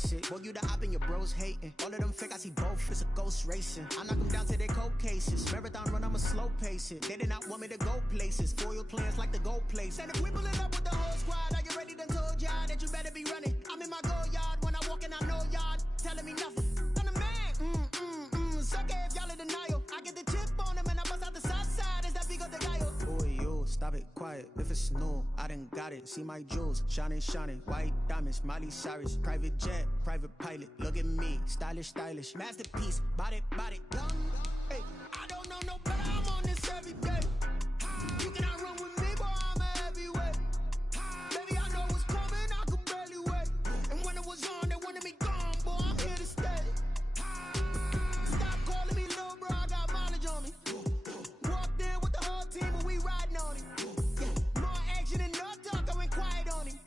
face it. Boy, you the op and your bros hating. All of them fake, I see both, it's a ghost racing. I knock them down to their cold cases. Marathon run, I'ma slow pace it. They did not want me to go places. Foil plans like the gold place. And if we pulling up with the whole squad, are you ready? Done told y'all that you better be running. I'm in my go yard, when I walk in, I know y'all telling me nothing. I'm the man, suck it if y'all in denial. I get the chip on them and I bust out the south side. Is that big of the guy? Boy, yo, stop it, quiet. If it's new, I done got it. See my jewels, shining, shining. White diamonds, Miley Cyrus. Private jet, private pilot. Look at me, stylish, stylish. Masterpiece, body, young. Hey, I don't know no better. I'm on this every day. You cannot run with me, boy, I'm a heavyweight. Baby, I know what's coming, I could barely wait. And when it was on, they wanted me gone, boy, I'm here to stay. Stop calling me little bro, I got mileage on me. Walked in with the whole team, and we riding on him. Yeah. More action and no talk, I went quiet on him.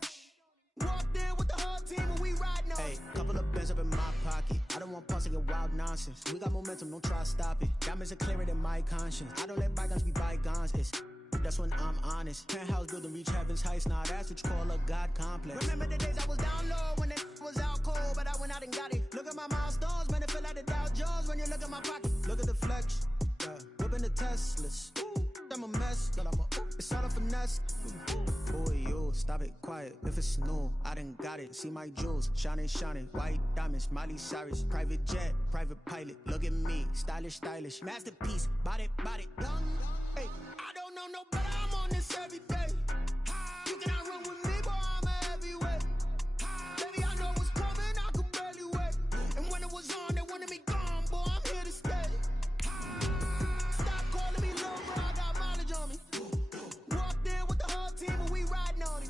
Walked in with the whole team, and we riding on him. Hey, couple of bins up in my pocket. I don't want pulse to get wild nonsense. We got momentum, don't try to stop it. Diamonds are clearer than my conscience. I don't let bygones be bygones. That's when I'm honest. Penthouse building reach heaven's heights. Now that's what you call a God complex. Remember the days I was down low when it was out cold, but I went out and got it. Look at my milestones, man, it feel like the Dow Jones when you look at my pocket. Look at the flex, yeah. Whipping the Teslas. Ooh, I'm a mess, girl, it's all a finesse. Boy, yo, stop it, quiet. If it's new, I done got it. See my jewels, shining, shining. White diamonds, Miley Cyrus. Private jet, private pilot. Look at me, stylish, stylish. Masterpiece, body, young. Hey, I don't know no better. I'm on this every day. You cannot run with me, boy, I'm a heavyweight. Baby, I know what's coming, I could barely wait. And when it was on, they wanted me gone, boy, I'm here to stay. Stop calling me little bro, I got mileage on me. Walked in with the whole team, and we riding on him.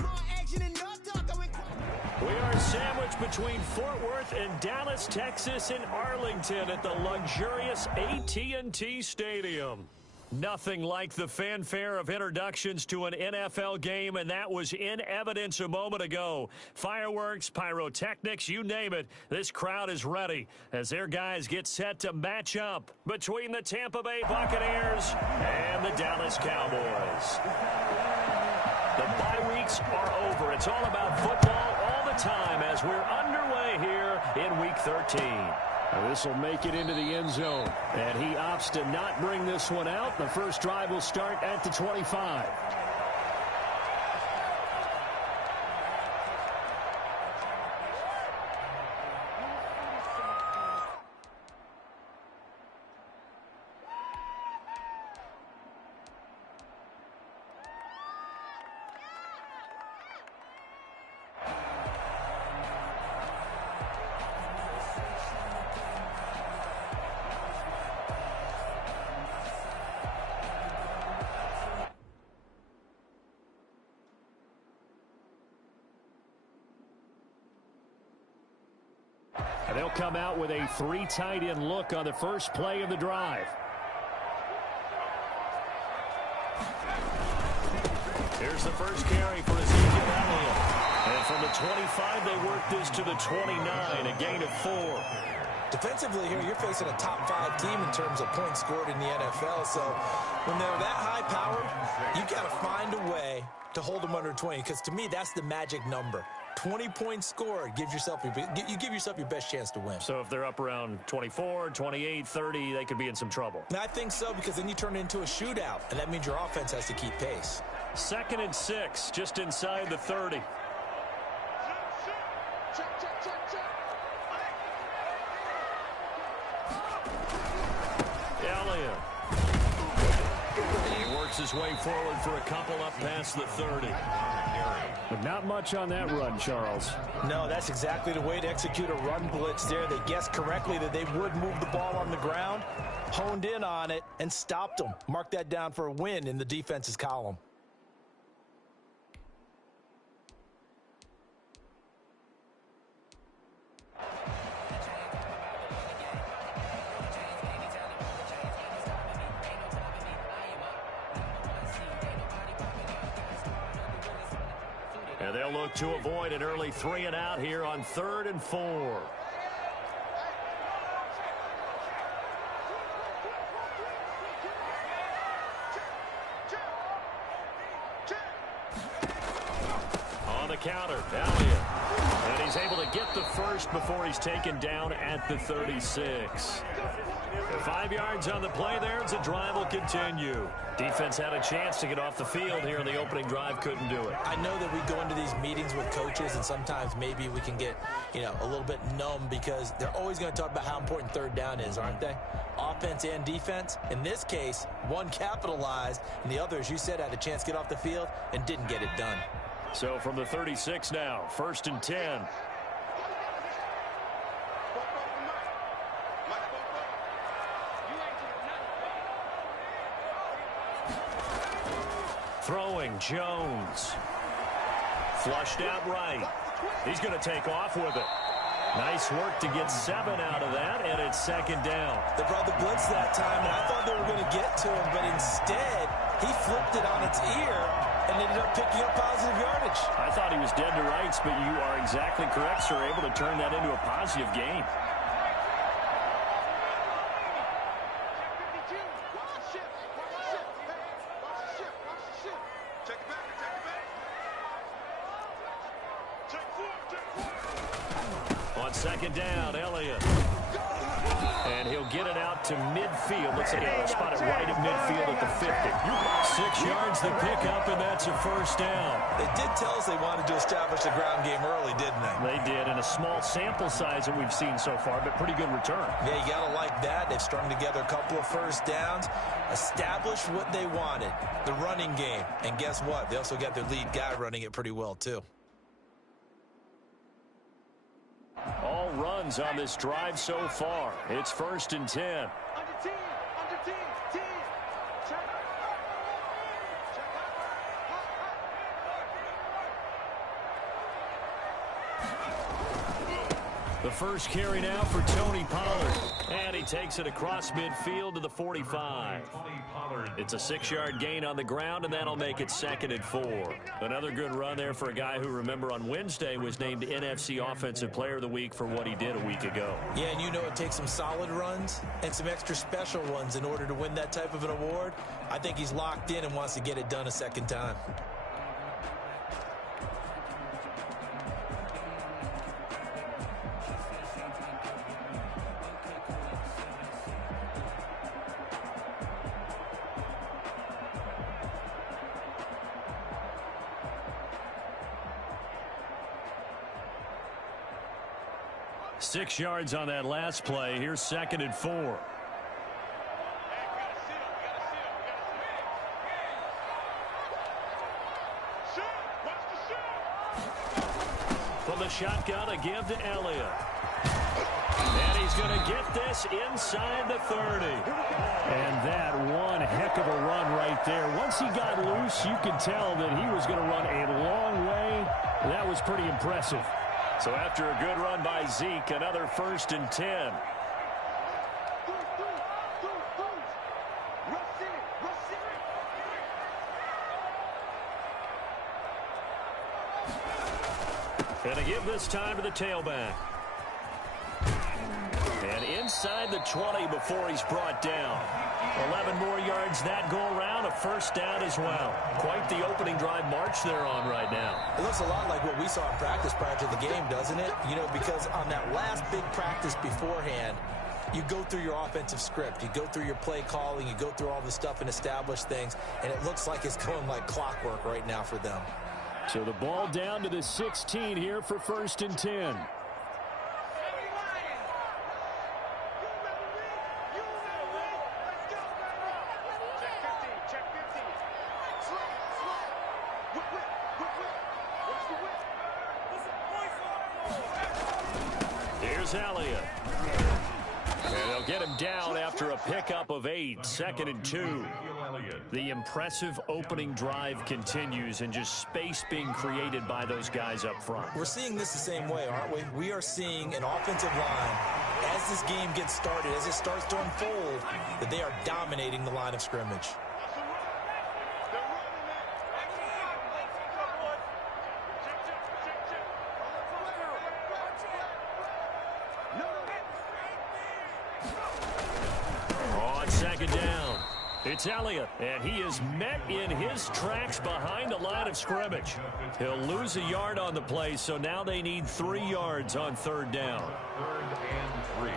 More action and no talk, I went quiet. We are sandwiched between Fort Worth and Dallas, Texas, and Arlington at the luxurious AT&T Stadium. Nothing like the fanfare of introductions to an NFL game, and that was in evidence a moment ago. Fireworks, pyrotechnics, you name it, this crowd is ready as their guys get set to match up between the Tampa Bay Buccaneers and the Dallas Cowboys. The bye weeks are over. It's all about football all the time as we're underway here in Week 13. This will make it into the end zone, and he opts to not bring this one out. The first drive will start at the 25. And they'll come out with a 3 tight end look on the first play of the drive. Here's the first carry for Ezekiel Elliott. And from the 25, they work this to the 29, a gain of 4. Defensively here, you're facing a top 5 team in terms of points scored in the NFL. So when they're that high powered, you got to find a way to hold them under 20. Because to me, that's the magic number. 20 points scored gives yourself you give yourself your best chance to win. So if they're up around 24, 28, 30, they could be in some trouble. And I think so, because then you turn it into a shootout, and that means your offense has to keep pace. 2nd and 6, just inside the 30. Elliott. He works his way forward for a couple up past the 30. But not much on that run, Charles. No, that's exactly the way to execute a run blitz there. They guessed correctly that they would move the ball on the ground, honed in on it, and stopped them. Mark that down for a win in the defense's column. And they'll look to avoid an early 3 and out here on 3rd and 4. On the counter, Elliott. And he's able to get the first before he's taken down at the 36. 5 yards on the play there as the drive will continue. Defense had a chance to get off the field here in the opening drive, couldn't do it. I know that we go into these meetings with coaches, and sometimes maybe we can get, a little bit numb because they're always going to talk about how important third down is, aren't they? Offense and defense. In this case, one capitalized, and the other, as you said, had a chance to get off the field and didn't get it done. So from the 36 now, 1st and 10. Throwing, Jones. Flushed out right. He's going to take off with it. Nice work to get 7 out of that, and it's 2nd down. They brought the blitz that time, and I thought they were going to get to him, but instead, he flipped it on its ear and ended up picking up positive yardage. I thought he was dead to rights, but you are exactly correct, sir. Able to turn that into a positive gain. On 2nd down, Elliott. And he'll get it out to midfield. Looks like he'll spot it right at midfield at the 50. 6 yards the pickup, and that's a 1st down. They did tell us they wanted to establish the ground game early, didn't they? They did, and a small sample size that we've seen so far, but pretty good return. Yeah, you got to like that. They've strung together a couple of 1st downs, established what they wanted, the running game. And guess what? They also got their lead guy running it pretty well, too. All runs on this drive so far. It's 1st and 10. The first carry now for Tony Pollard. And he takes it across midfield to the 45. It's a 6-yard gain on the ground, and that'll make it 2nd and 4. Another good run there for a guy who, remember, on Wednesday was named NFC Offensive Player of the Week for what he did a week ago. Yeah, and it takes some solid runs and some extra special ones in order to win that type of an award. I think he's locked in and wants to get it done a second time. Six yards on that last play. Here's 2nd and 4. From the shotgun, a give to Elliott. And he's going to get this inside the 30. And that one heck of a run right there. Once he got loose, you could tell that he was going to run a long way. That was pretty impressive. So after a good run by Zeke, another 1st and 10. And to give this time to the tailback. And inside the 20 before he's brought down. 11 more yards that go around, a 1st down as well. Quite the opening drive march they're on right now. It looks a lot like what we saw in practice prior to the game, doesn't it? Because on that last big practice beforehand, you go through your offensive script. You go through your play calling. You go through all the stuff and establish things. And it looks like it's going like clockwork right now for them. So the ball down to the 16 here for 1st and 10. Here's Elliott. And they'll get him down after a pickup of 8. 2nd and 2. The impressive opening drive continues, and just space being created by those guys up front. We're seeing this the same way, aren't we? We are seeing an offensive line, as this game gets started, as it starts to unfold, that they are dominating the line of scrimmage. It's Elliott, and he is met in his tracks behind the line of scrimmage. He'll lose a yard on the play, so now they need 3 yards on 3rd down. 3rd and 3.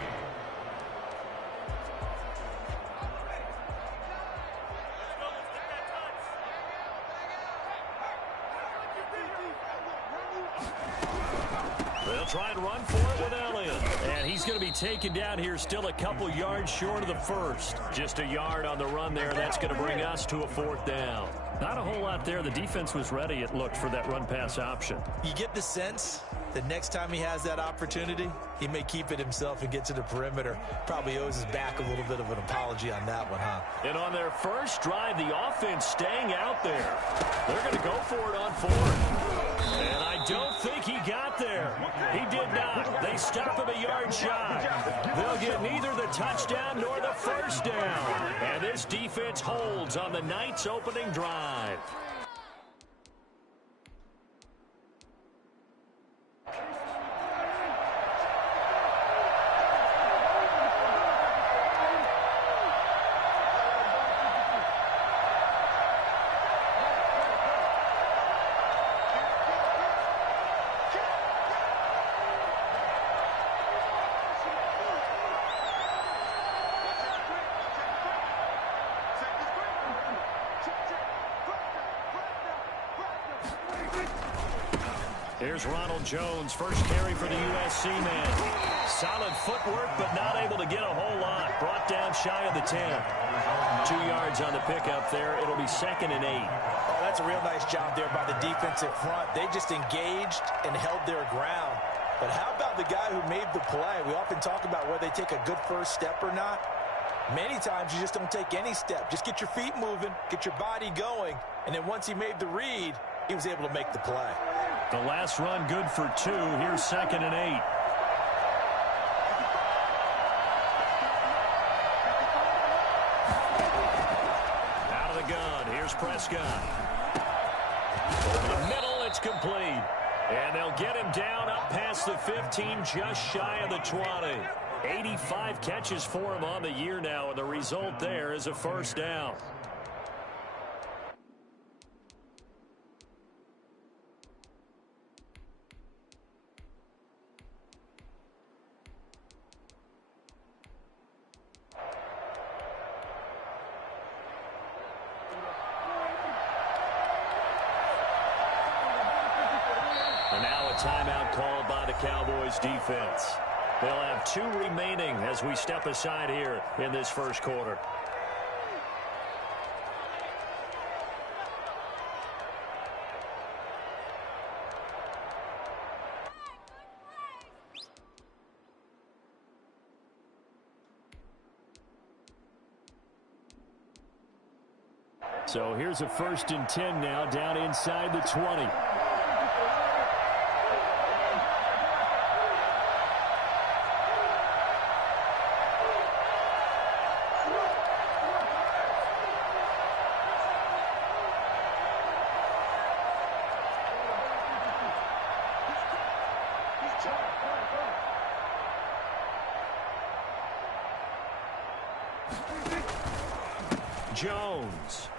They'll try and run for it with Elliott. And he's going to be taken down here still a couple yards short of the first. Just a yard on the run there. That's going to bring us to a 4th down. Not a whole lot there. The defense was ready, it looked, for that run-pass option. You get the sense that next time he has that opportunity, he may keep it himself and get to the perimeter. Probably owes his back a little bit of an apology on that one, huh? And on their first drive, the offense staying out there. They're going to go for it on 4th. And I don't think he got there. He did not. They stop him a yard shy. They'll get neither the touchdown nor the first down. And this defense holds on the Knights' opening drive. Here's Ronald Jones, first carry for the USC man. Solid footwork, but not able to get a whole lot. Brought down shy of the 10. 2 yards on the pickup there. It'll be 2nd and 8. Oh, that's a real nice job there by the defensive front. They just engaged and held their ground. But how about the guy who made the play? We often talk about whether they take a good first step or not. Many times you just don't take any step. Just get your feet moving, get your body going, and then once he made the read, he was able to make the play. The last run good for 2. Here's 2nd and 8. Out of the gun. Here's Prescott. Over the middle, it's complete. And they'll get him down up past the 15, just shy of the 20. 85 catches for him on the year now, and the result there is a first down. And now a timeout called by the Cowboys defense. They'll have 2 remaining as we step aside here in this first quarter. So here's a 1st and 10 now down inside the 20. Jones.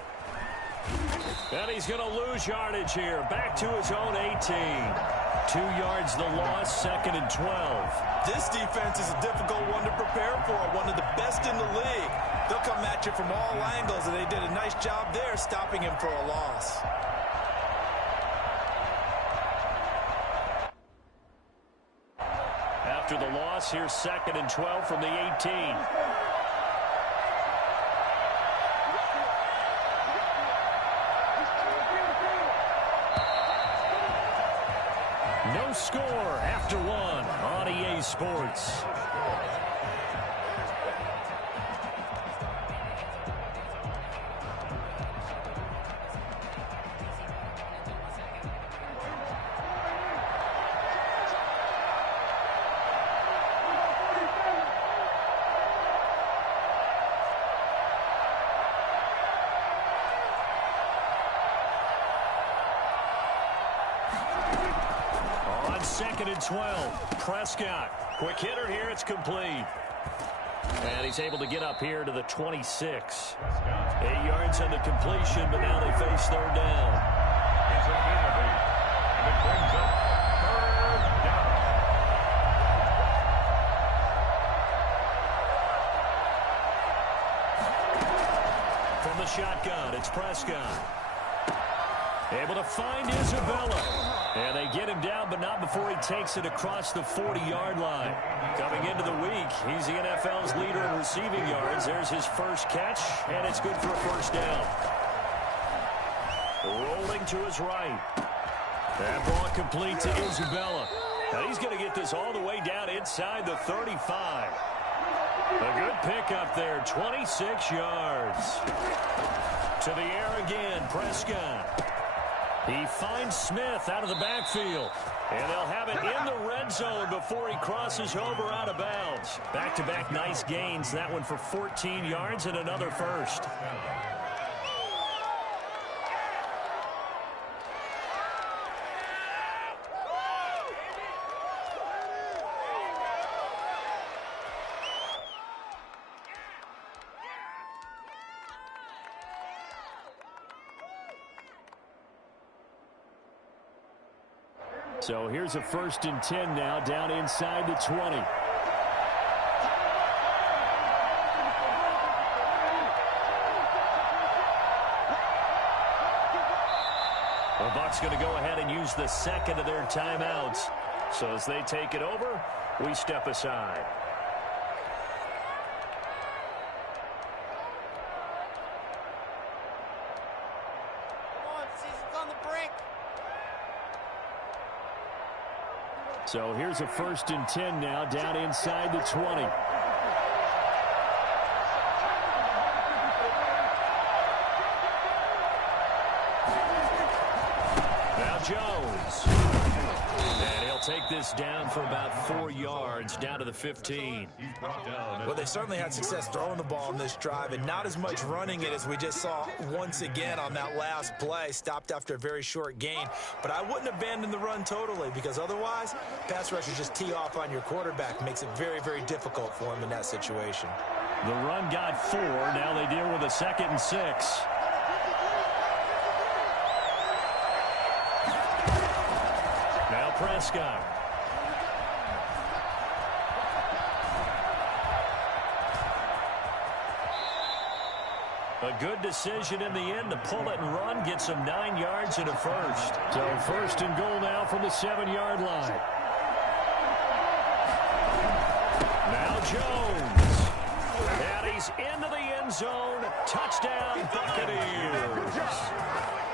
And he's going to lose yardage here. Back to his own 18. 2 yards the loss, 2nd and 12. This defense is a difficult one to prepare for, one of the best in the league. They'll come at you from all angles, and they did a nice job there stopping him for a loss. After the loss, here's 2nd and 12 from the 18. No score after 1 on EA Sports. On 2nd and 12, Prescott. Quick hitter here, it's complete. And he's able to get up here to the 26. 8 yards on the completion, but now they face third down. It's a penalty, and it brings up third down. From the shotgun, it's Prescott. Able to find Isabella. And they get him down, but not before he takes it across the 40-yard line. Coming into the week, he's the NFL's leader in receiving yards. There's his first catch, and it's good for a first down. Rolling to his right. That ball complete to Isabella. Now he's going to get this all the way down inside the 35. A good pickup there, 26 yards. To the air again, Prescott. He finds Smith out of the backfield. And they'll have it in the red zone before he crosses over out of bounds. Back-to-back nice gains. That one for 14 yards and another first. So here's a 1st and 10 now, down inside the 20. The Bucs going to go ahead and use the second of their timeouts. So as they take it over, we step aside. So here's a 1st and 10 now, down inside the 20. Now Jones. And he'll take this down for about 4 yards, down to the 15. Well, they certainly had success throwing the ball on this drive and not as much running it as we just saw once again on that last play. Stopped after a very short gain. But I wouldn't abandon the run totally, because otherwise, pass rushers just tee off on your quarterback. Makes it very, very difficult for him in that situation. The run got 4. Now they deal with a 2nd and 6. Now Prescott. A good decision in the end to pull it and run, get some 9 yards and a first. So 1st and goal now from the 7-yard line. Now Jones. And he's into the end zone. Touchdown, Buccaneers.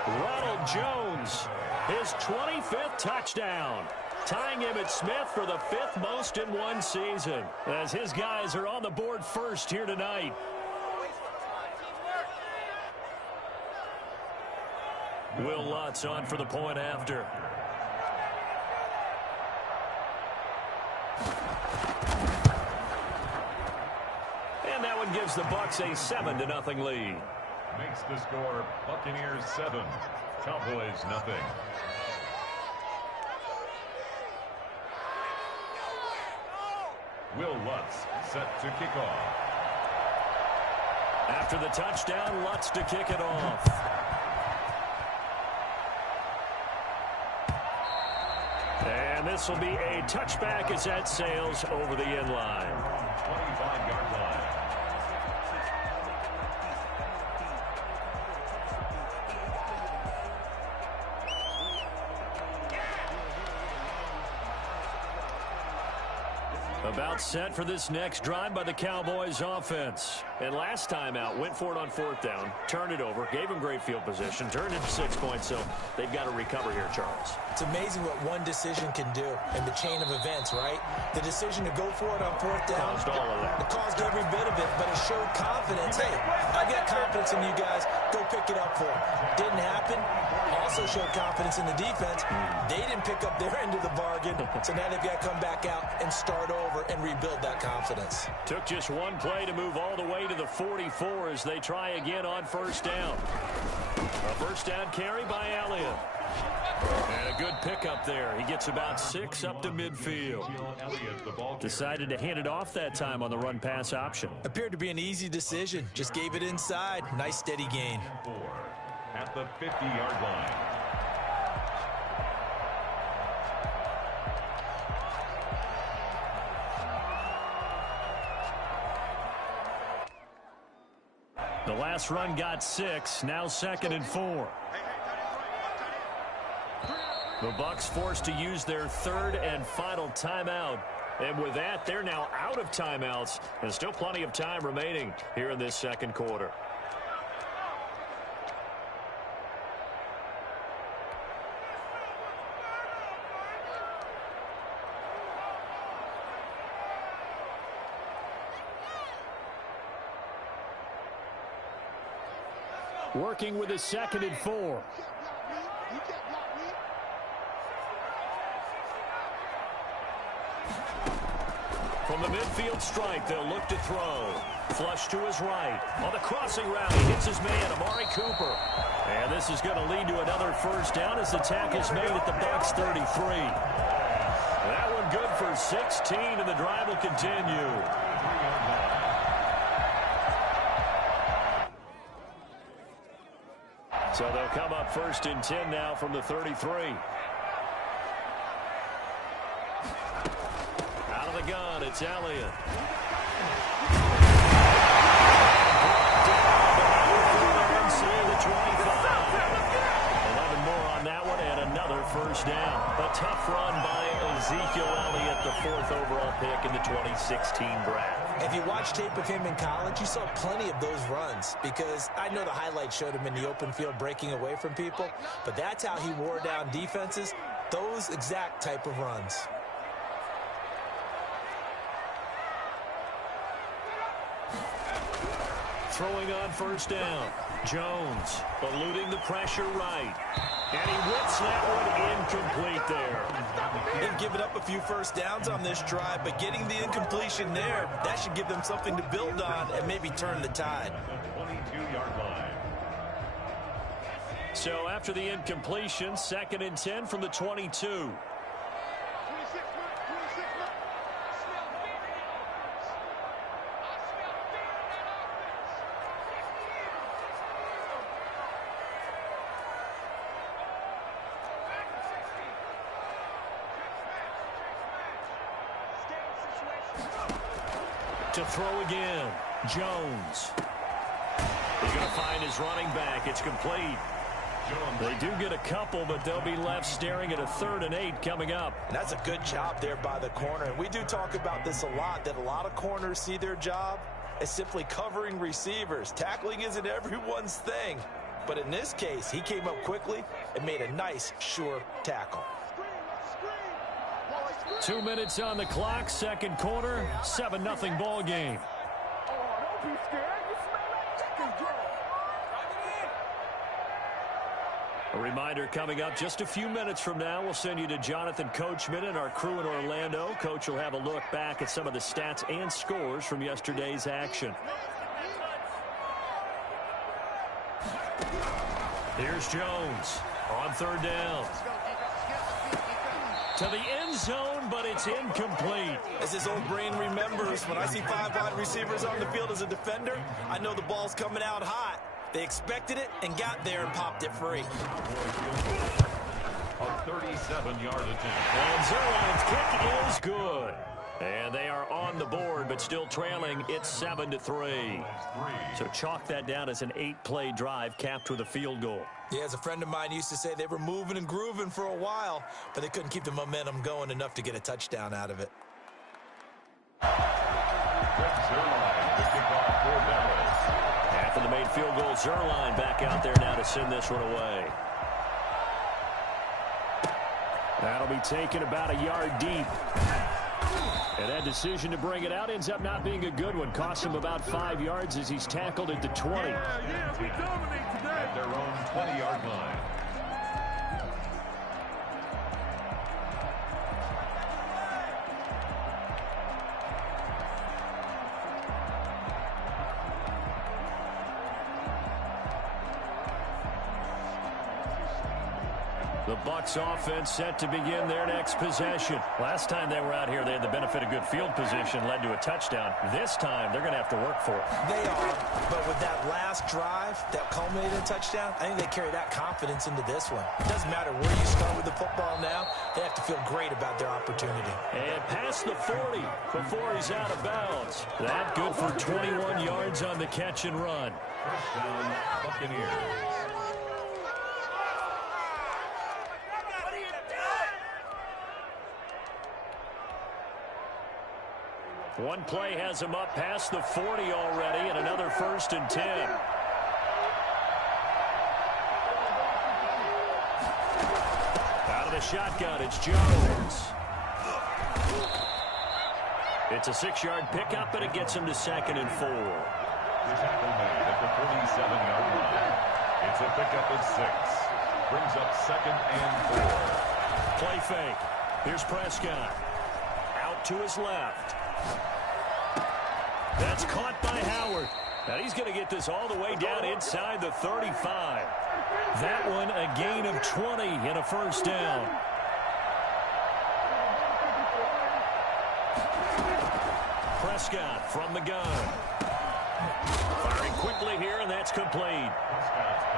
Ronald Jones, his 25th touchdown. Tying him at Smith for the 5th most in one season. As his guys are on the board first here tonight. Will Lutz on for the point after. And that one gives the Bucs a 7-0 lead. Makes the score Buccaneers 7, Cowboys 0. Will Lutz set to kick off. After the touchdown, Lutz to kick it off. And this will be a touchback as that sails over the end line. 25-yard line. About set for this next drive by the Cowboys offense. And last time out, went for it on 4th down, turned it over, gave them great field position, turned it to 6 points, so they've got to recover here, Charles. It's amazing what one decision can do in the chain of events, right? The decision to go for it on 4th down. Caused all of that. It caused every bit of it, but it showed confidence. Hey, I've got confidence in you guys. Go pick it up for them. Didn't happen. Also showed confidence in the defense. They didn't pick up their end of the bargain, so now they've got to come back out and start over and rebuild that confidence. Took just one play to move all the way to the 44 as they try again on 1st down. A first down carry by Elliott. And a good pickup there. He gets about 6 up to midfield. Decided to hand it off that time on the run-pass option. Appeared to be an easy decision. Just gave it inside. Nice steady gain. At the 50-yard line. The last run got 6. Now 2nd and 4. The Bucs forced to use their 3rd and final timeout. And with that, they're now out of timeouts. And still plenty of time remaining here in this second quarter. Working with his 2nd and 4. From the midfield stripe, they'll look to throw. Flush to his right. On the crossing route, he hits his man, Amari Cooper. And this is going to lead to another first down as the tackle's made at the Bucs 33. That one good for 16, and the drive will continue. So they'll come up 1st and 10 now from the 33. Out of the gun, it's Elliott. Inside the 25. 11 more on that one, and another first down. A tough run by Ezekiel Elliott, the 4th overall pick in the 2016 draft. If you watch tape of him in college, you saw plenty of those runs because I know the highlights showed him in the open field breaking away from people, but that's how he wore down defenses, those exact type of runs. Throwing on first down. Jones eluding the pressure right. And he whips that one incomplete there. They've given up a few first downs on this drive, but getting the incompletion there, that should give them something to build on and maybe turn the tide. 22-yard line. So after the incompletion, 2nd and 10 from the 22. To throw again, Jones. He's going to find his running back. It's complete. They do get a couple, but they'll be left staring at a 3rd and 8 coming up. And that's a good job there by the corner. And we do talk about this a lot, that a lot of corners see their job as simply covering receivers. Tackling isn't everyone's thing. But in this case, he came up quickly and made a nice, sure tackle. 2 minutes on the clock, 2nd quarter, 7-0 ball game. A reminder coming up just a few minutes from now, we'll send you to Jonathan Coachman and our crew in Orlando. Coach will have a look back at some of the stats and scores from yesterday's action. Here's Jones on 3rd down. To the end zone, but it's incomplete. As his old brain remembers, when I see 5 wide receivers on the field as a defender, I know the ball's coming out hot. They expected it and got there and popped it free. A 37-yard attempt. And Zerline's kick is good. And they are on the board, but still trailing. It's 7-3. So chalk that down as an 8-play drive capped with a field goal. Yeah, as a friend of mine used to say, they were moving and grooving for a while, but they couldn't keep the momentum going enough to get a touchdown out of it. After the made field goal, Zerline back out there now to send this one away. That'll be taken about a yard deep. And that decision to bring it out ends up not being a good one. Costs him about 5 yards as he's tackled at the 20. Yeah, we dominate today. At their own 20-yard line. The Bucs offense set to begin their next possession. Last time they were out here, they had the benefit of good field position, led to a touchdown. This time, they're going to have to work for it. They are, but with that last drive that culminated in a touchdown, I think they carry that confidence into this one. It doesn't matter where you start with the football now. They have to feel great about their opportunity. And past the 40 before he's out of bounds. That good for 21 yards on the catch and run. Touchdown, Buccaneers. One play has him up past the 40 already, and another 1st and 10. Out of the shotgun, it's Jones. It's a 6-yard pickup, and it gets him to 2nd and 4. Tackle made at the 47-yard line. It's a pickup of 6. Brings up 2nd and 4. Play fake. Here's Prescott. Out to his left. That's caught by Howard. Now he's going to get this all the way down inside the 35. That one a gain of 20 and a 1st down. Prescott from the gun. Firing quickly here, and that's complete.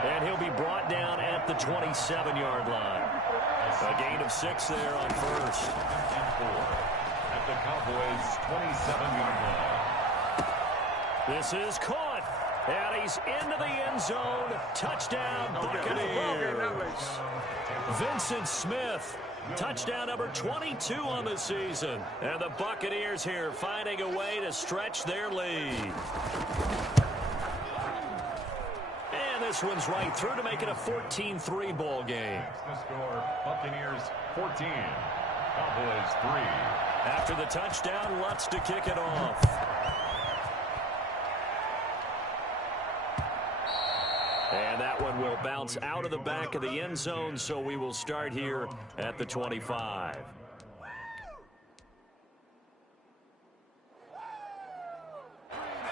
And he'll be brought down at the 27-yard line. A gain of 6 there on 1st. At the Cowboys' 27-yard line. This is caught, and he's into the end zone. Touchdown, Buccaneers. Vincent Smith, touchdown number 22 on the season. And the Buccaneers here finding a way to stretch their lead. And this one's right through to make it a 14-3 ball game. The score, Buccaneers 14, Cowboys 3. After the touchdown, Lutz to kick it off. And that one will bounce out of the back of the end zone, so we will start here at the 25.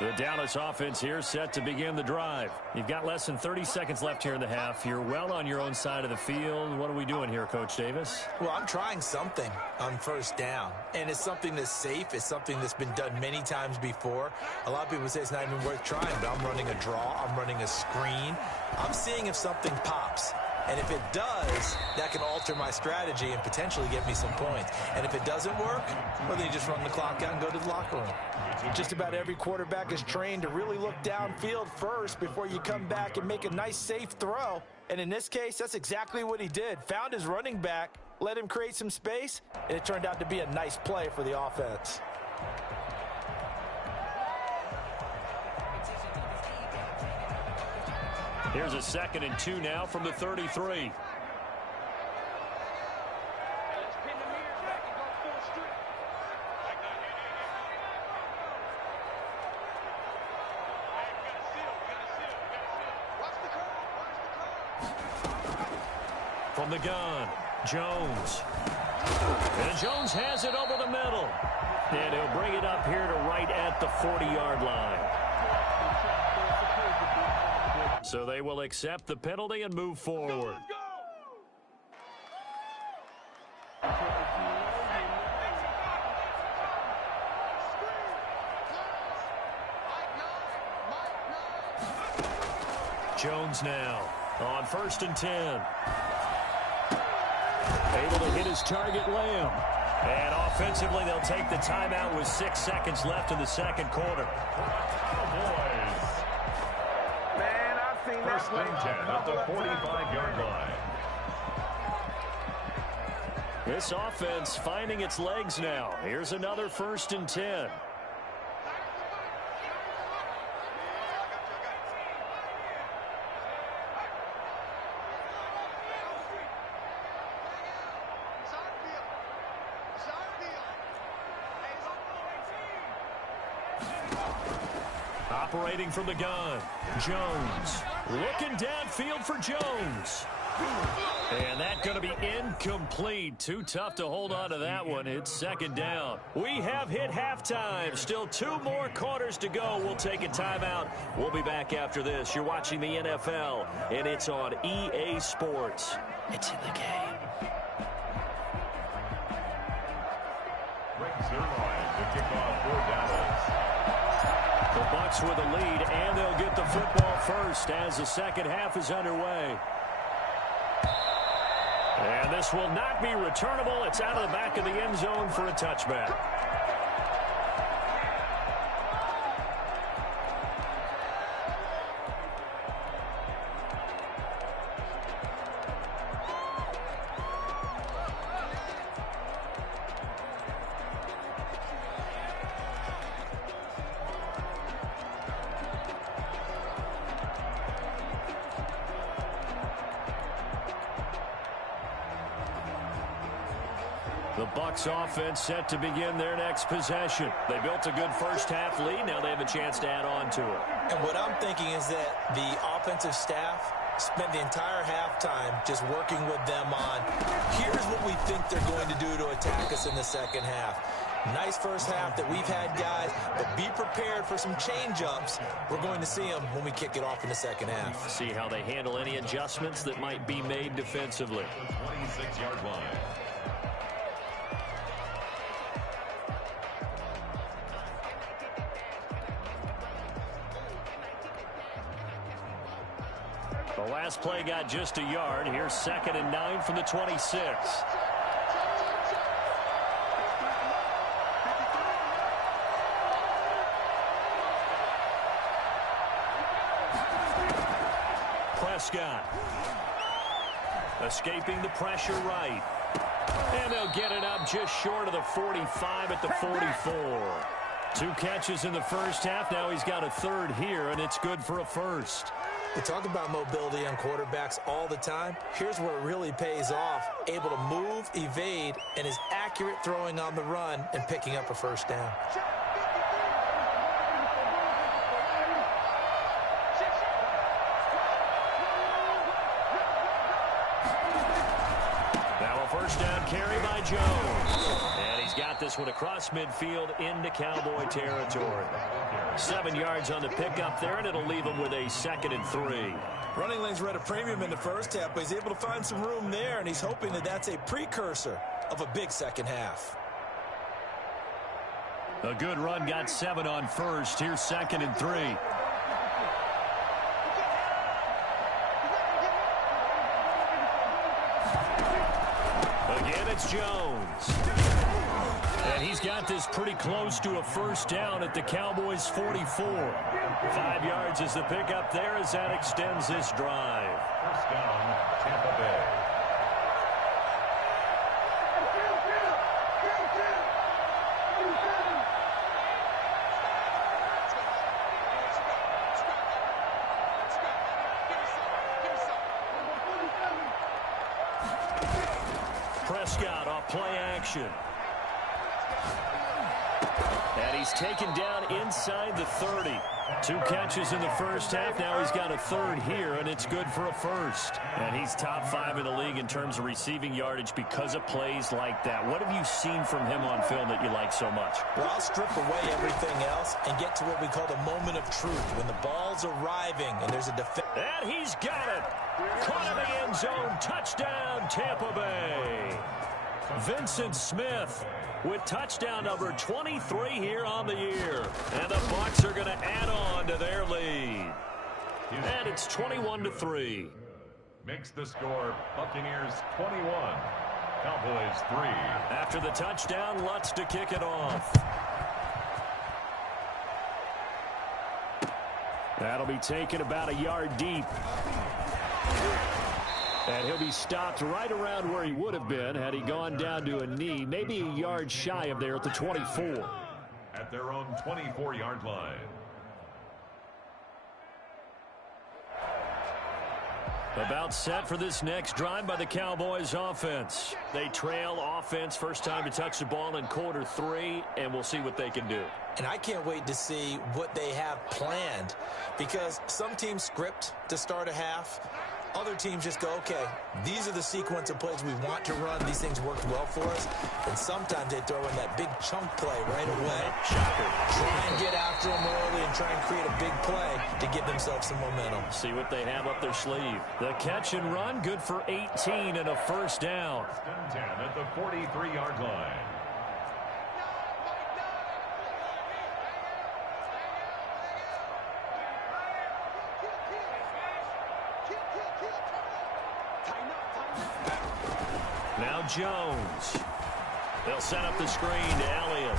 The Dallas offense here set to begin the drive. You've got less than 30 seconds left here in the half. You're well on your own side of the field. What are we doing here, Coach Davis? Well, I'm trying something on 1st down, and it's something that's safe. It's something that's been done many times before. A lot of people say it's not even worth trying, but I'm running a draw. I'm running a screen. I'm seeing if something pops. And if it does, that can alter my strategy and potentially get me some points. And if it doesn't work, well, then you just run the clock out and go to the locker room. Just about every quarterback is trained to really look downfield first before you come back and make a nice, safe throw. And in this case, that's exactly what he did. Found his running back, let him create some space, and it turned out to be a nice play for the offense. Here's a 2nd and 2 now from the 33. From the gun, Jones. And Jones has it over the middle. And he'll bring it up here to right at the 40-yard line. So they will accept the penalty and move forward. Jones now on 1st and 10. Able to hit his target, Lamb. And offensively, they'll take the timeout with 6 seconds left in the 2nd quarter. First and 10 at the 45-yard line. This offense finding its legs now. Here's another 1st and 10. Operating from the gun, Jones. Looking downfield for Jones. And that's going to be incomplete. Too tough to hold on to that one. It's second down. We have hit halftime. Still 2 more quarters to go. We'll take a timeout. We'll be back after this. You're watching the NFL, and it's on EA Sports. It's in the game. The kickoff for Dallas. The Bucs with a lead, and they'll get the football first as the second half is underway. And this will not be returnable. It's out of the back of the end zone for a touchback. The Bucs offense set to begin their next possession. They built a good first half lead. Now they have a chance to add on to it. And what I'm thinking is that the offensive staff spent the entire halftime just working with them on, here's what we think they're going to do to attack us in the second half. Nice first half that we've had, guys, but be prepared for some change-ups. We're going to see them when we kick it off in the second half. See how they handle any adjustments that might be made defensively. 26-yard line. The last play got just a yard. Here's 2nd and 9 from the 26. Prescott escaping the pressure right. And they'll get it up just short of the 45 at the 44. 2 catches in the first half. Now he's got a third here, and it's good for a first. We talk about mobility on quarterbacks all the time. Here's where it really pays off. Able to move, evade, and is accurate throwing on the run and picking up a first down. Now a first down carry by Jones. And he's got this one across midfield into Cowboy territory. 7 yards on the pickup there, and it'll leave him with a 2nd and 3. Running lanes were at a premium in the first half, but he's able to find some room there, and he's hoping that that's a precursor of a big second half. A good run, got 7 on first. Here's 2nd and 3. Again, it's Jones. And he's got this pretty close to a first down at the Cowboys' 44. 5 yards is the pickup there as that extends this drive. First down, Tampa Bay. Prescott off play action. And he's taken down inside the 30. 2 catches in the first half. Now he's got a third here, and it's good for a first. And he's top 5 in the league in terms of receiving yardage because of plays like that. What have you seen from him on film that you like so much? Well, I'll strip away everything else and get to what we call the moment of truth, when the ball's arriving and there's a defense. And he's got it. Caught in the end zone. Touchdown, Tampa Bay. Vincent Smith with touchdown number 23 here on the year. And the Bucs are going to add on to their lead. And it's 21-3. Makes the score Buccaneers 21, Cowboys 3. After the touchdown, Lutz to kick it off. That'll be taken about a yard deep. And he'll be stopped right around where he would have been had he gone down to a knee, maybe a yard shy of there at the 24. At their own 24-yard line. About set for this next drive by the Cowboys offense. They trail offense, first time to touch the ball in quarter 3, and we'll see what they can do. And I can't wait to see what they have planned, because some teams script to start a half. Other teams just go, okay, these are the sequence of plays we want to run. These things worked well for us. And sometimes they throw in that big chunk play right away. Try and get after them early and try and create a big play to give themselves some momentum. See what they have up their sleeve. The catch and run, good for 18 and a first down. 10 at the 43-yard line. Now Jones. They'll set up the screen to Elliott.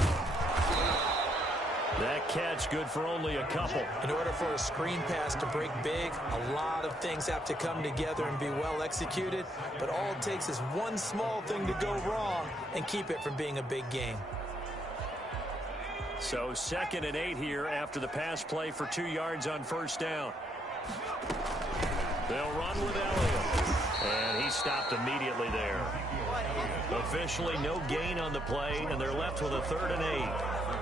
That catch good for only a couple. In order for a screen pass to break big, a lot of things have to come together and be well executed. But all it takes is one small thing to go wrong and keep it from being a big game. So 2nd and 8 here after the pass play for 2 yards on first down. They'll run with Elliott. And he stopped immediately there. Officially no gain on the play, and they're left with a 3rd and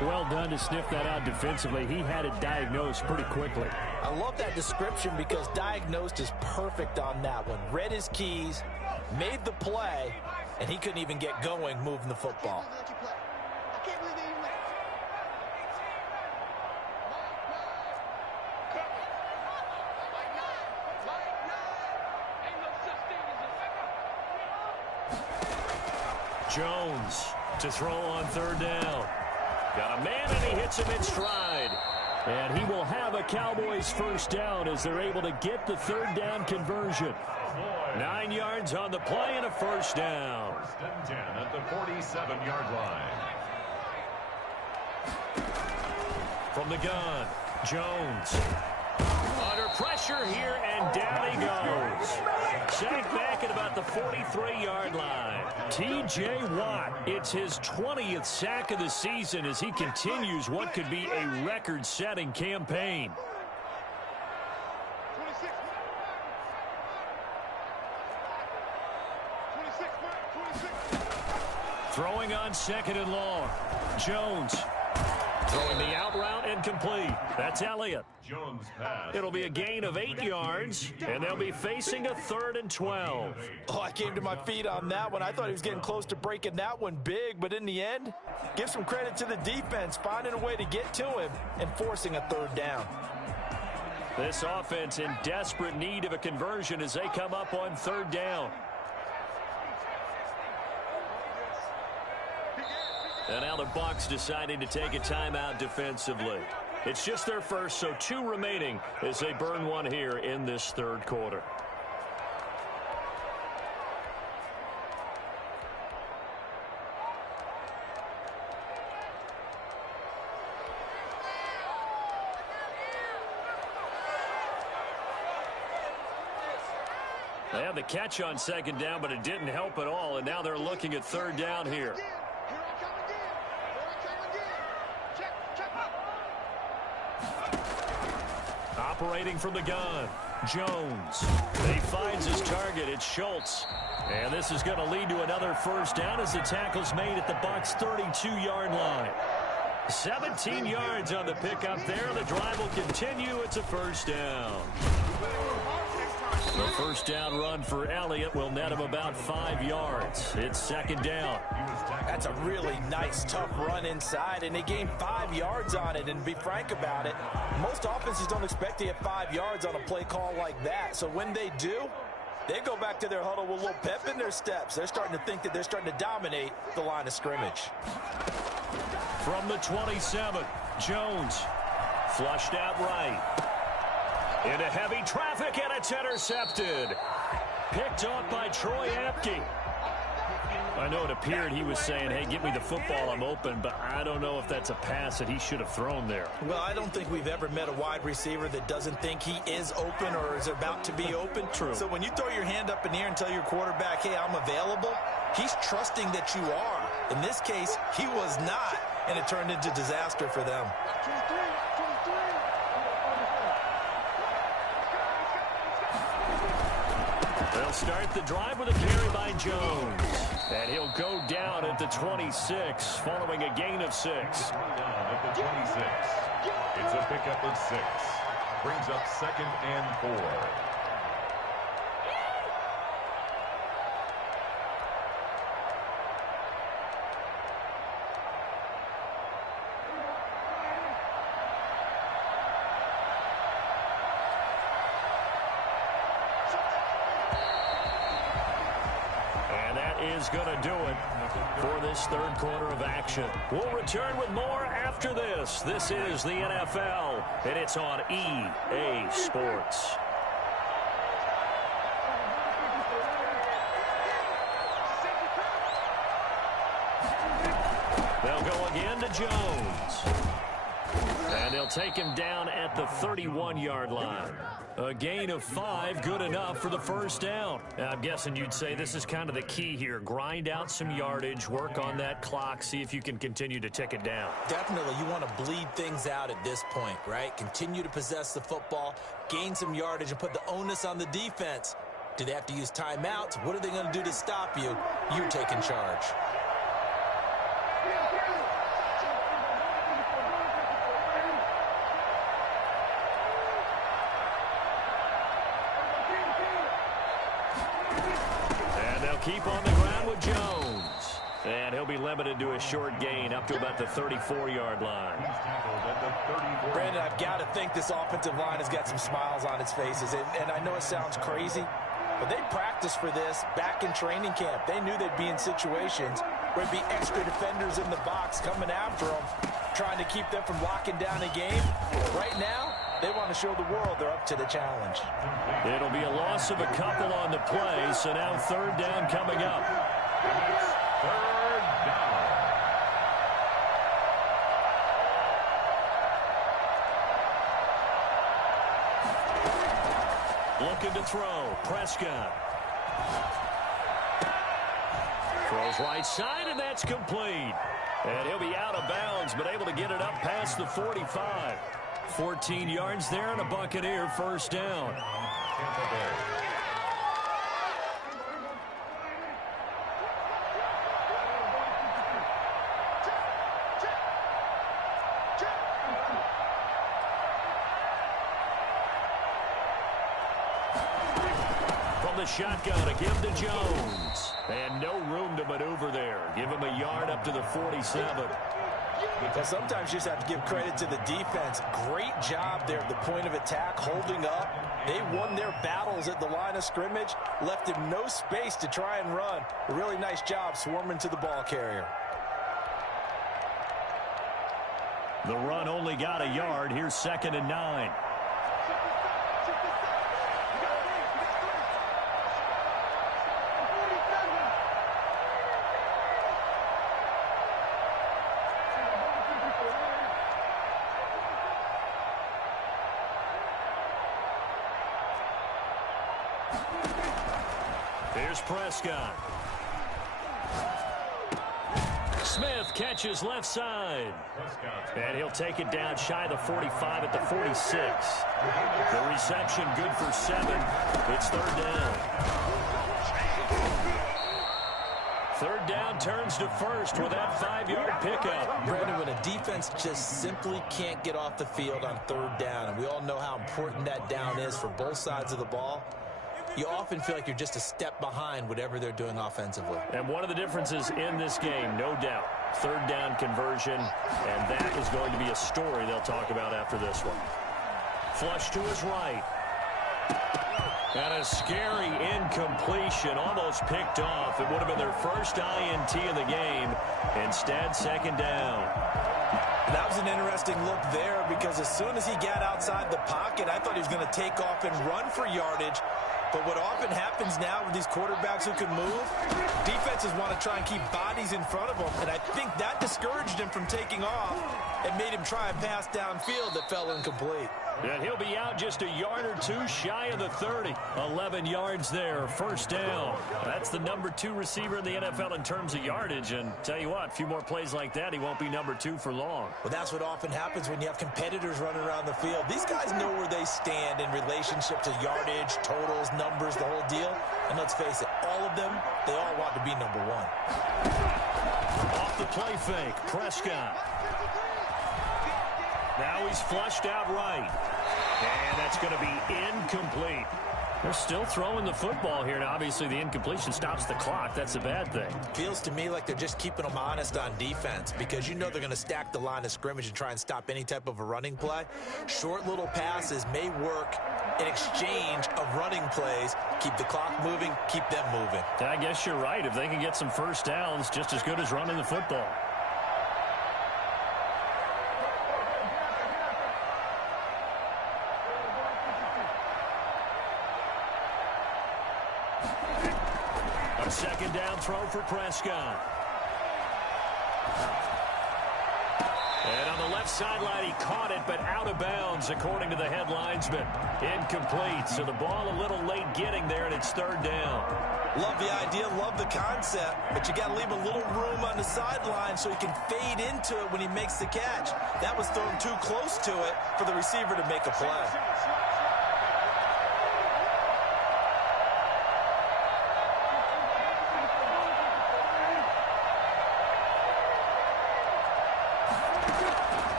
8. Well done to sniff that out defensively. He had it diagnosed pretty quickly. I love that description because diagnosed is perfect on that one. Read his keys, made the play, and he couldn't even get going moving the football. Jones to throw on 3rd down. Got a man, and he hits him in stride. And he will have a Cowboys first down as they're able to get the 3rd down conversion. 9 yards on the play and a first down. 1st and 10 at the 47-yard line. From the gun, Jones. Under pressure here, and down he goes. Sacked back at about the 43-yard line. T.J. Watt, it's his 20th sack of the season as he continues what could be a record-setting campaign. Throwing on 2nd and long. Jones. Throwing the out route incomplete. That's Elliott. Jones pass. It'll be a gain of 8 yards, and they'll be facing a 3rd and 12. Oh, I came to my feet on that one. I thought he was getting close to breaking that one big, but in the end, give some credit to the defense, finding a way to get to him and forcing a 3rd down. This offense in desperate need of a conversion as they come up on 3rd down. And now the Bucs deciding to take a timeout defensively. It's just their first, so 2 remaining as they burn one here in this 3rd quarter. They had the catch on 2nd down, but it didn't help at all, and now they're looking at 3rd down here. Operating from the gun, Jones. He finds his target. It's Schultz. And this is going to lead to another first down as the tackle's made at the Bucs' 32-yard line. 17 yards on the pickup there. The drive will continue. It's a first down. The first down run for Elliott will net him about 5 yards. It's 2nd down. That's a really nice, tough run inside, and they gained 5 yards on it. And to be frank about it, most offenses don't expect to get 5 yards on a play call like that. So when they do, they go back to their huddle with a little pep in their steps. They're starting to think that they're starting to dominate the line of scrimmage. From the 27, Jones flushed out right. Into heavy traffic, and it's intercepted. Picked off by Troy Apke. I know it appeared he was saying, hey, give me the football, I'm open, but I don't know if that's a pass that he should have thrown there. Well, I don't think we've ever met a wide receiver that doesn't think he is open or is about to be open. True. So when you throw your hand up in the air and tell your quarterback, hey, I'm available, he's trusting that you are. In this case, he was not, and it turned into disaster for them. They'll start the drive with a carry by Jones. And he'll go down at the 26 following a gain of 6. Down at the 26. It's a pickup of 6. Brings up 2nd and 4. Is going to do it for this third quarter of action. We'll return with more after this. This is the NFL, and it's on EA Sports. They'll go again to Jones. And they'll take him down at the 31-yard line. A gain of 5, good enough for the first down. I'm guessing you'd say this is kind of the key here. Grind out some yardage, work on that clock, see if you can continue to tick it down. Definitely, you want to bleed things out at this point, right? Continue to possess the football, gain some yardage, and put the onus on the defense. Do they have to use timeouts? What are they going to do to stop you? You're taking charge. Keep on the ground with Jones. And he'll be limited to a short gain up to about the 34-yard line. Brandon, I've got to think this offensive line has got some smiles on its faces. And I know it sounds crazy, but they practiced for this back in training camp. They knew they'd be in situations where there'd be extra defenders in the box coming after them, trying to keep them from locking down a game. Right now, they want to show the world they're up to the challenge. It'll be a loss of a couple on the play, so now third down coming up. Third down. Looking to throw. Prescott. Throws right side, and that's complete. And he'll be out of bounds, but able to get it up past the 45. 14 yards there and a Buccaneer first down. From the shotgun, a give to Jones. And no room to maneuver there. Give him a yard up to the 47. Well, sometimes you just have to give credit to the defense. Great job there at the point of attack, holding up. They won their battles at the line of scrimmage, left him no space to try and run. A really nice job swarming to the ball carrier. The run only got a yard. Here's 2nd and 9. Here's Prescott. Smith catches left side. And he'll take it down shy of the 45 at the 46. The reception good for 7. It's third down. Third down turns to first with that 5-yard pickup. Brandon, when a defense just simply can't get off the field on third down, and we all know how important that down is for both sides of the ball, you often feel like you're just a step behind whatever they're doing offensively. And one of the differences in this game, no doubt, third down conversion, and that is going to be a story they'll talk about after this one. Flush to his right. And a scary incompletion, almost picked off. It would have been their first INT in the game. Instead, second down. That was an interesting look there because as soon as he got outside the pocket, I thought he was going to take off and run for yardage. But what often happens now with these quarterbacks who can move, defenses want to try and keep bodies in front of them. And I think that discouraged him from taking off and made him try a pass downfield that fell incomplete. And he'll be out just a yard or two shy of the 30. 11 yards there, first down. That's the number 2 receiver in the NFL in terms of yardage. And tell you what, a few more plays like that, he won't be number 2 for long. Well, that's what often happens when you have competitors running around the field. These guys know where they stand in relationship to yardage, totals, numbers, the whole deal. And let's face it, all of them, they all want to be number one. Off the play fake, Prescott. Now he's flushed out right. And that's going to be incomplete. They're still throwing the football here, and obviously the incompletion stops the clock. That's a bad thing. Feels to me like they're just keeping them honest on defense because you know they're going to stack the line of scrimmage and try and stop any type of a running play. Short little passes may work in exchange of running plays. Keep the clock moving, keep them moving. I guess you're right. If they can get some first downs, just as good as running the football. A second down throw for Prescott. And on the left sideline, he caught it, but out of bounds, according to the head linesman. Incomplete, so the ball a little late getting there, and it's third down. Love the idea, love the concept, but you got to leave a little room on the sideline so he can fade into it when he makes the catch. That was thrown too close to it for the receiver to make a play.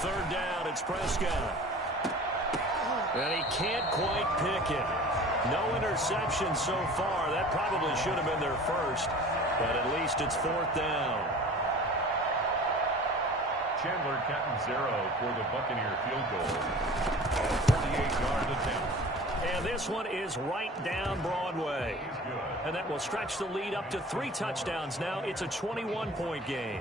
Third down, it's Prescott. And he can't quite pick it. No interception so far. That probably should have been their first, but at least it's fourth down. Chandler counting 0 for the Buccaneer field goal. 48-yard attempt. And this one is right down Broadway. And that will stretch the lead up to 3 touchdowns now. It's a 21-point game.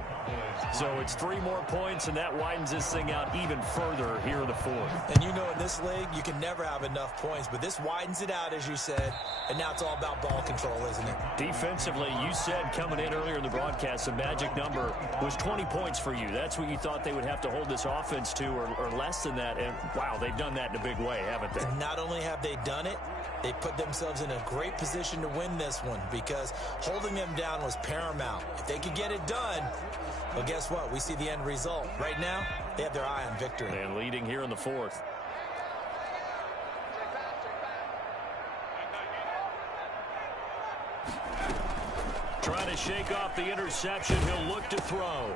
So it's 3 more points, and that widens this thing out even further here in the fourth. And you know in this league, you can never have enough points, but this widens it out, as you said, and now it's all about ball control, isn't it? Defensively, you said coming in earlier in the broadcast, the magic number was 20 points for you. That's what you thought they would have to hold this offense to, or less than that. And, wow, they've done that in a big way, haven't they? And not only have they done it, they put themselves in a great position to win this one because holding them down was paramount. If they could get it done, well, guess what? We see the end result. Right now, they have their eye on victory. And leading here in the fourth. Trying to shake off the interception. He'll look to throw.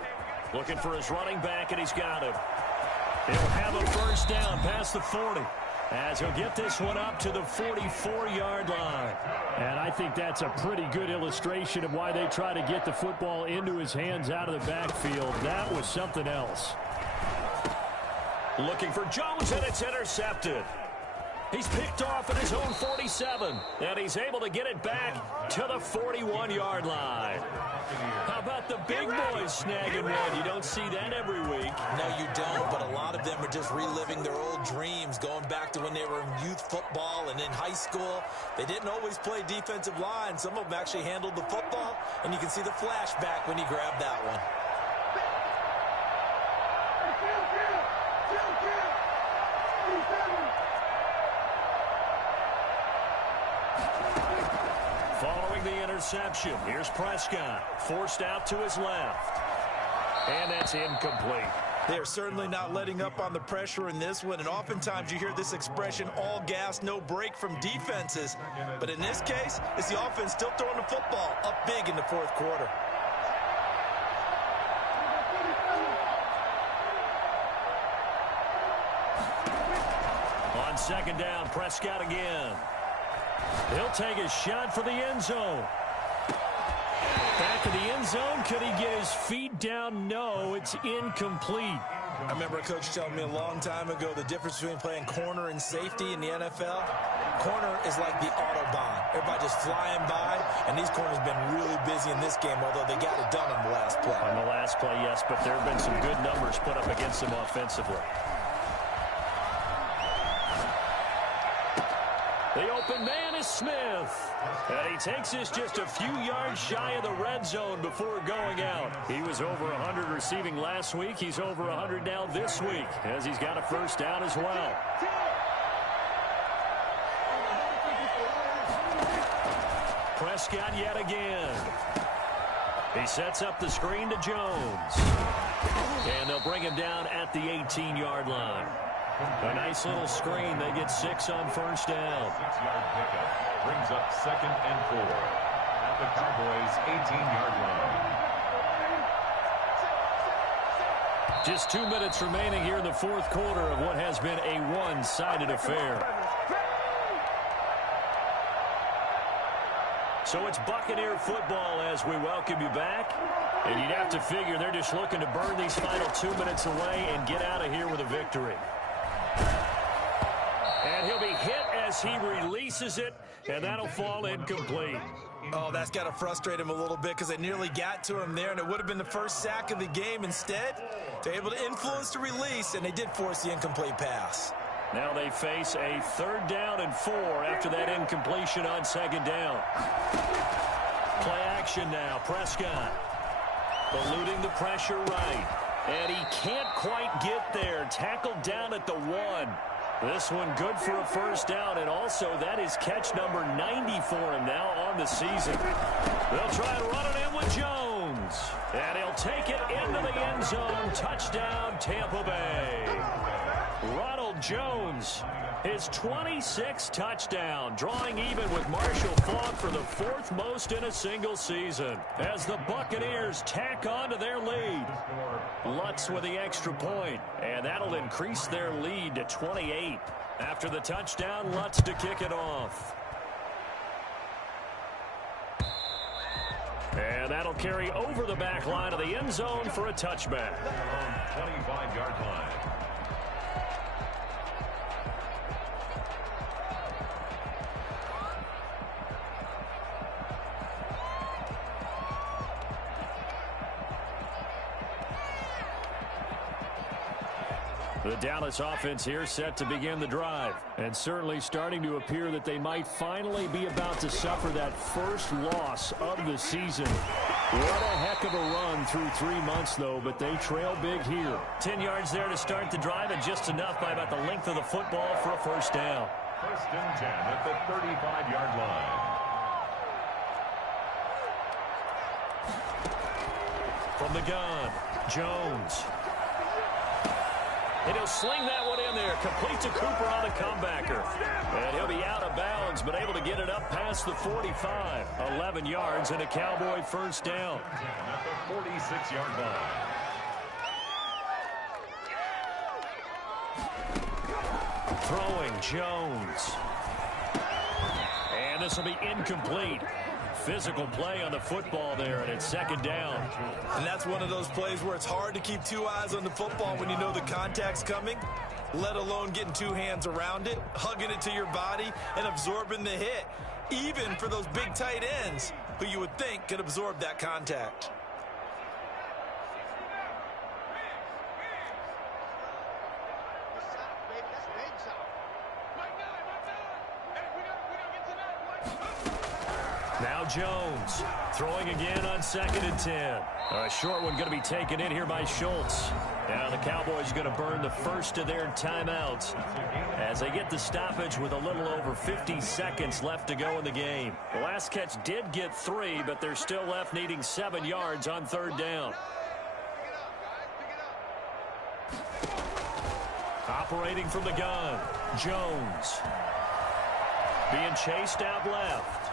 Looking for his running back, and he's got him. He'll have a first down past the 40. As he'll get this one up to the 44-yard line. And I think that's a pretty good illustration of why they try to get the football into his hands out of the backfield. That was something else. Looking for Jones, and it's intercepted. He's picked off at his own 47, and he's able to get it back to the 41-yard line. How about the big boys snagging one? You don't see that every week. No, you don't, but a lot of them are just reliving their old dreams, going back to when they were in youth football and in high school. They didn't always play defensive line. Some of them actually handled the football, and you can see the flashback when he grabbed that one. Following the interception, here's Prescott, forced out to his left. And that's incomplete. They are certainly not letting up on the pressure in this one, and oftentimes you hear this expression, all gas, no break from defenses. But in this case, it's the offense still throwing the football up big in the fourth quarter. On second down, Prescott again. He'll take a shot for the end zone. Back of the end zone. Could he get his feet down? No, it's incomplete. I remember a coach telling me a long time ago the difference between playing corner and safety in the NFL. Corner is like the Autobahn. Everybody just flying by, and these corners have been really busy in this game, although they got it done on the last play. On the last play, yes, but there have been some good numbers put up against them offensively. The open man is Smith. And he takes this just a few yards shy of the red zone before going out. He was over 100 receiving last week. He's over 100 now this week as he's got a first down as well. Prescott yet again. He sets up the screen to Jones. And they'll bring him down at the 18-yard line. A nice little screen. They get 6 on first down. 6-yard pickup. Brings brings up 2nd and 4 at the Cowboys' 18-yard line. Just 2 minutes remaining here in the fourth quarter of what has been a one-sided affair. So it's Buccaneer football as we welcome you back. And you'd have to figure they're just looking to burn these final 2 minutes away and get out of here with a victory. And he'll be hit as he releases it, and that'll fall incomplete. Oh, that's got to frustrate him a little bit because they nearly got to him there, and it would have been the first sack of the game. Instead, they're able to influence the release, and they did force the incomplete pass. Now they face a 3rd down and 4 after that incompletion on 2nd down. Play action now. Prescott eluding the pressure right. And he can't quite get there. Tackled down at the 1. This one good for a 1st down, and also that is catch number 90 for him now on the season. They'll try and run it in with Jones. And he'll take it into the end zone. Touchdown, Tampa Bay. Ronald Jones, his 26th touchdown, drawing even with Marshall Faulk for the 4th most in a single season as the Buccaneers tack on to their lead. Lutz with the extra point, and that'll increase their lead to 28. After the touchdown, Lutz to kick it off. And that'll carry over the back line of the end zone for a touchback. 25-yard line. The Dallas offense here set to begin the drive. And certainly starting to appear that they might finally be about to suffer that first loss of the season. What a heck of a run through 3 months, though, but they trail big here. 10 yards there to start the drive, and just enough by about the length of the football for a 1st down. 1st and 10 at the 35-yard line. From the gun, Jones. And he'll sling that one in there. Complete to Cooper on the comebacker. And he'll be out of bounds, but able to get it up past the 45. 11 yards and a Cowboy 1st down. At the 46-yard line. Throwing Jones. And this will be incomplete. Physical play on the football there, and it's 2nd down. And that's one of those plays where it's hard to keep 2 eyes on the football when you know the contact's coming, let alone getting 2 hands around it, hugging it to your body, and absorbing the hit, even for those big tight ends who you would think could absorb that contact. Now Jones throwing again on 2nd and 10. A short one going to be taken in here by Schultz. Now the Cowboys are going to burn the 1st of their timeouts as they get the stoppage with a little over 50 seconds left to go in the game. The last catch did get 3, but they're still left needing 7 yards on 3rd down. Operating from the gun, Jones. Being chased out left.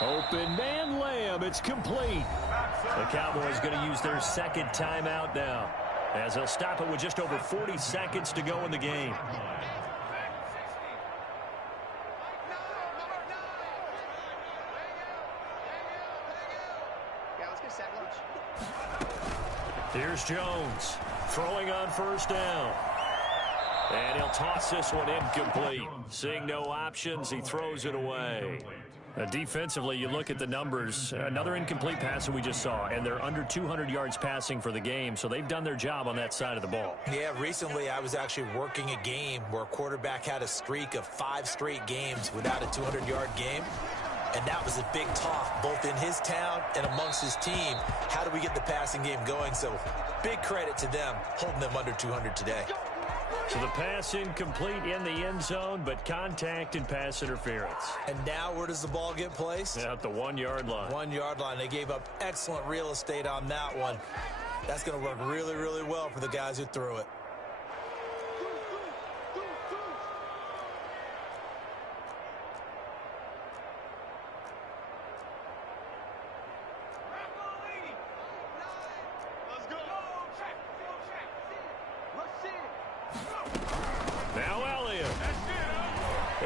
Open man Lamb, it's complete. The Cowboys going to use their 2nd timeout now as they'll stop it with just over 40 seconds to go in the game. Here's Jones throwing on 1st down. And he'll toss this one incomplete. Seeing no options, he throws it away. Defensively, you look at the numbers. Another incomplete pass that we just saw, and they're under 200 yards passing for the game, so they've done their job on that side of the ball. Yeah, recently I was actually working a game where a quarterback had a streak of 5 straight games without a 200-yard game, and that was a big talk both in his town and amongst his team. How do we get the passing game going? So big credit to them holding them under 200 today. So the pass incomplete in the end zone, but contact and pass interference. And now where does the ball get placed? At the 1-yard line. 1-yard line. They gave up excellent real estate on that one. That's going to work really, really well for the guys who threw it.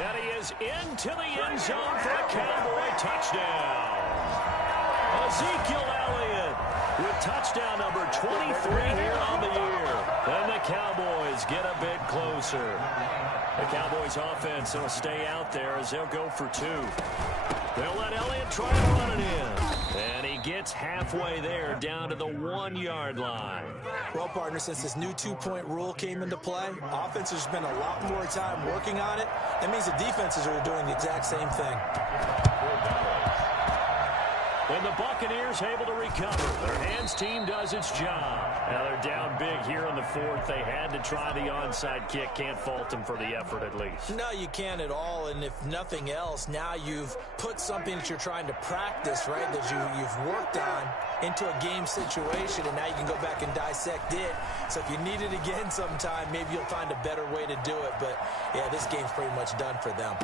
And he is into the end zone for a Cowboy touchdown. Ezekiel Elliott with touchdown number 23 here on the year. And the Cowboys get a bit closer. The Cowboys offense will stay out there as they'll go for 2. They'll let Elliott try to run it in. And he gets halfway there down to the 1-yard line. Well, partner, since this new 2-point rule came into play, offenses spend a lot more time working on it. That means the defenses are doing the exact same thing. And the Buccaneers able to recover. Their hands team does its job. Now they're down big here in the 4th. They had to try the onside kick. Can't fault them for the effort at least. No, you can't at all. And if nothing else, now you've put something that you're trying to practice, right, that you've worked on into a game situation, and now you can go back and dissect it. So if you need it again sometime, maybe you'll find a better way to do it. But, yeah, this game's pretty much done for them.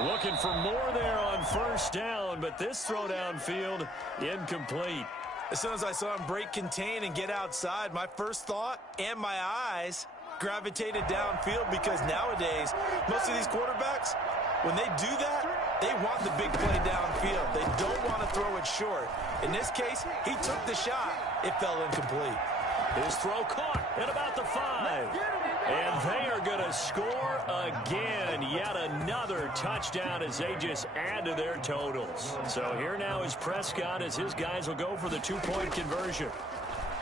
Looking for more there on first down, but this throw downfield incomplete. As soon as I saw him break contain and get outside, my first thought and my eyes gravitated downfield, because nowadays, most of these quarterbacks, when they do that, they want the big play downfield. They don't want to throw it short. In this case, he took the shot. It fell incomplete. His throw caught at about the 5. And they are going to score again. Yet another touchdown as they just add to their totals. So here now is Prescott as his guys will go for the 2-point conversion.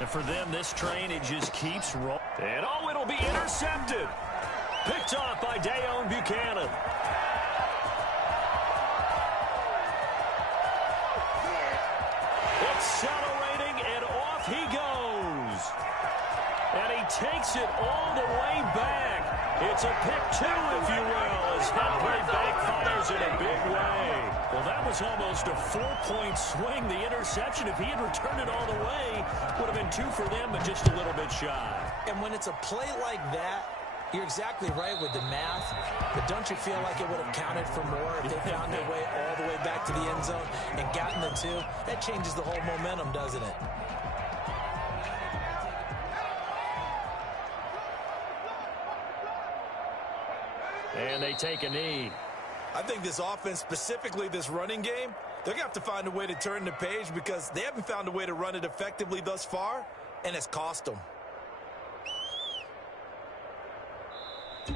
And for them, this train, it just keeps rolling. And oh, it'll be intercepted. Picked off by Dayon Buchanan. Accelerating, and off he goes. And he takes it all the way back. It's a pick 2, if you will, as that play backfires in a big way. Well, that was almost a 4-point swing. The interception, if he had returned it all the way, would have been 2 for them, but just a little bit shy. And when it's a play like that, you're exactly right with the math, but don't you feel like it would have counted for more if they found their way all the way back to the end zone and gotten the 2? That changes the whole momentum, doesn't it? And they take a knee. I think this offense, specifically this running game, they're going to have to find a way to turn the page, because they haven't found a way to run it effectively thus far, and it's cost them.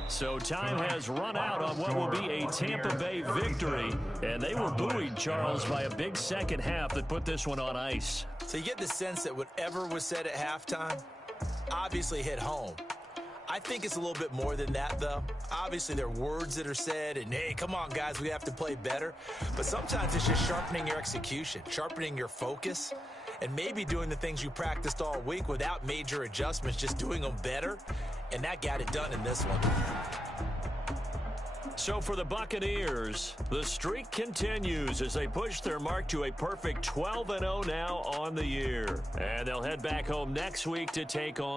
So time has run out on what will be a Tampa Bay victory. And they were buoyed, Charles, by a big second half that put this one on ice. So you get the sense that whatever was said at halftime obviously hit home. I think it's a little bit more than that, though. Obviously, there are words that are said, and, hey, come on, guys, we have to play better. But sometimes it's just sharpening your execution, sharpening your focus, and maybe doing the things you practiced all week without major adjustments, just doing them better. And that got it done in this one. So for the Buccaneers, the streak continues as they push their mark to a perfect 12-0 now on the year. And they'll head back home next week to take on